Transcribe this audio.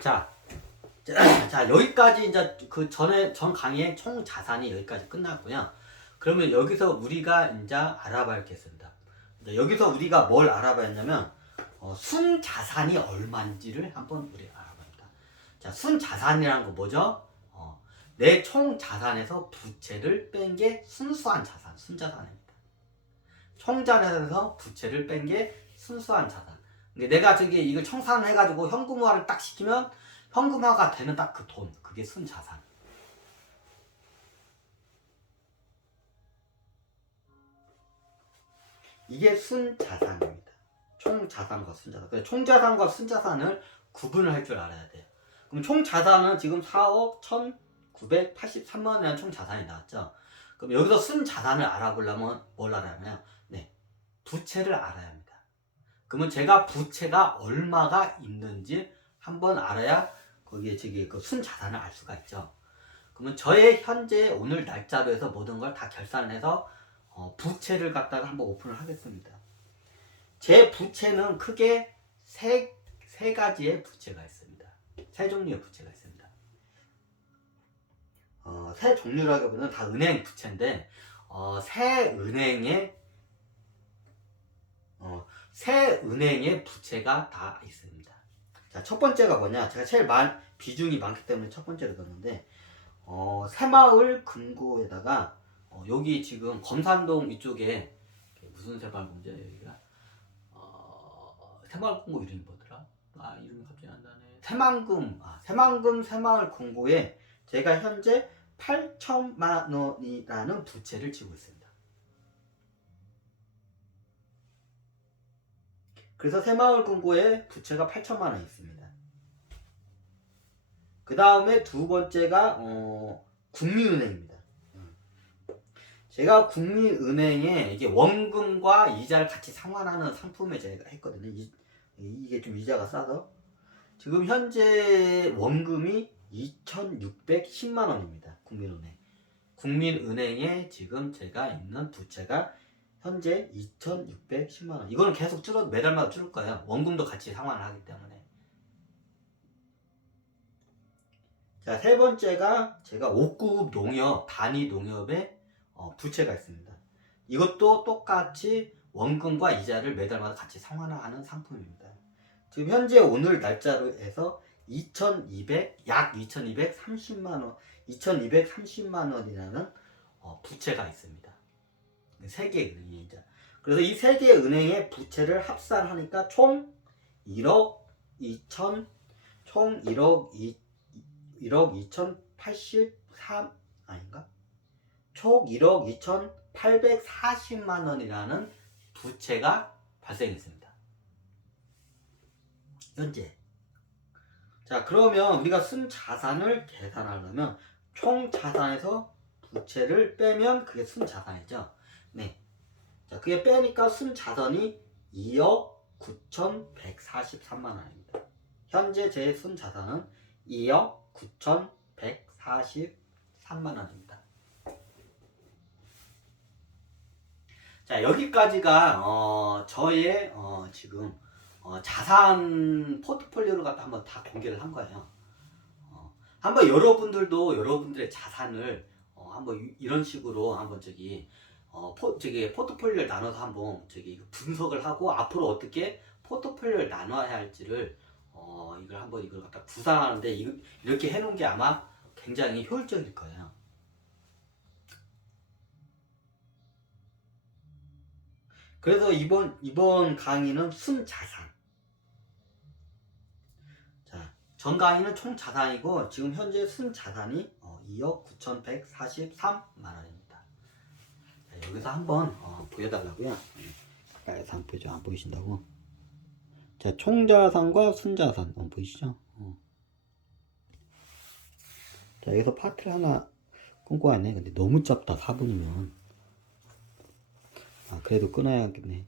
자, 자, 자, 여기까지 이제 그 전에 전 강의의 총 자산이 여기까지 끝났고요. 그러면 여기서 우리가 이제 알아봐야 겠습니다. 여기서 우리가 뭘 알아봐야 했냐면 어, 순 자산이 얼마인지를 한번 우리 알아봅니다. 자, 순 자산이라는 거 뭐죠? 어, 내 총 자산에서 부채를 뺀 게 순수한 자산, 순자산입니다. 총 자산에서 부채를 뺀 게 순수한 자산. 내가 저기 이걸 청산해가지고 현금화를 딱 시키면 현금화가 되는 딱 그 돈, 그게 순자산. 이게 순자산입니다. 총자산과 순자산. 총자산과 순자산을 구분을 할 줄 알아야 돼요. 그럼 총자산은 지금 4억 1,983만 원이라는 총자산이 나왔죠. 그럼 여기서 순자산을 알아보려면 뭘 알아야 하냐? 네. 부채를 알아야 합니다. 그러면 제가 부채가 얼마가 있는지 한번 알아야 거기에 저기 그 순자산을 알 수가 있죠. 그러면 저의 현재 오늘 날짜로 해서 모든 걸 다 결산을 해서 어, 부채를 갖다가 한번 오픈을 하겠습니다. 제 부채는 크게 세, 세 가지의 부채가 있습니다. 세 종류의 부채가 있습니다. 어, 세 종류라기보다는 다 은행 부채인데 어, 새 은행에 어, 새 은행의 부채가 다 있습니다. 자, 첫 번째가 뭐냐? 제가 제일 많, 비중이 많기 때문에 첫 번째로 넣었는데, 어, 새마을 금고에다가, 어, 여기 지금 검산동 이쪽에, 무슨 새마을 금고죠, 여기가? 어, 새마을 금고 이름이 뭐더라? 아, 이름이 갑자기 안 나네. 새만금, 아, 새만금 새마을 금고에 제가 현재 8천만 원이라는 부채를 지고 있습니다. 그래서 새마을 금고에 부채가 8천만 원 있습니다. 그 다음에 두 번째가 어, 국민은행입니다. 음. 제가 국민은행에 이게 원금과 이자를 같이 상환하는 상품을 제가 했거든요. 이, 이게 좀 이자가 싸서 지금 현재 원금이 2,610만 원입니다. 국민은행. 국민은행에 지금 제가 있는 부채가 현재 2,610만 원. 이거는 계속 줄어 매달마다 줄을 거예요. 원금도 같이 상환을 하기 때문에. 자, 세 번째가 제가 5급 농협, 단위 농협에 어, 부채가 있습니다. 이것도 똑같이 원금과 이자를 매달마다 같이 상환하는 상품입니다. 지금 현재 오늘 날짜로 해서 2,200, 약 2,230만 원, 2,230만 원이라는 어, 부채가 있습니다. 세 개의 은행이 이제. 그래서 이 세 개의 은행의 부채를 합산하니까 총 1억 2천 총 1억 2 1억 2,083 아닌가? 총 1억 2,840만 원이라는 부채가 발생했습니다. 현재. 자, 그러면 우리가 쓴 자산을 계산하려면 총 자산에서 부채를 빼면 그게 순 자산이죠. 네. 자, 그게 빼니까 순 자산이 2억 9,143만 원입니다. 현재 제 순 자산은 2억 9,143만 원입니다. 자, 여기까지가 어, 저의 어, 지금 어, 자산 포트폴리오를 갖다 한번 다 공개를 한 거예요. 어, 한번 여러분들도 여러분들의 자산을 어, 한번 이- 이런 식으로 한번 저기 어, 포, 저기 포트폴리오를 나눠서 한번 저기 분석을 하고 앞으로 어떻게 포트폴리오를 나눠야 할지를 어, 이걸 한번 이걸 갖다 구상하는데 이, 이렇게 해놓은 게 아마 굉장히 효율적일 거예요. 그래서 이번 이번 강의는 순 자산. 자, 전 강의는 총 자산이고 지금 현재 순 자산이 어, 2억 9,143만 원입니다. 자, 여기서 한번 어, 보여달라고요. 가까이서 안 보이죠? 안 보이신다고? 자, 총자산과 순자산 어, 보이시죠? 어. 자, 여기서 파트를 하나 끊고 왔네. 근데 너무 짧다. 4분이면. 아, 그래도 끊어야겠네.